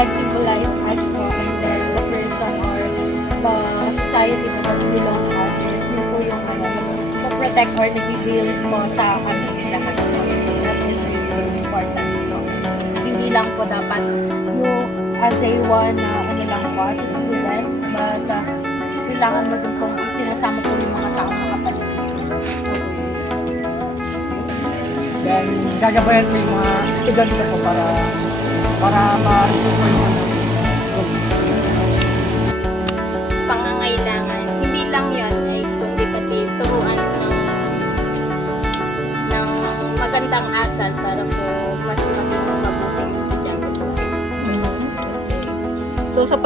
Symbolize us po, and then the person or the society na belong to us is yun po yung protect or nag-build po sa aming lahat po. That is really important po. Hindi lang po dapat yung as a one lang po as a student, but kailangan mo din pong sinasama po yung mga taong nakapaligid. Then gagabayan mo yung mga estudyante po para ma-improve po yung pangangailangan. Hindi lang yun, ay kundi pati turuan ng magandang asal para po mas maging mabuting estudyante po sila. So sa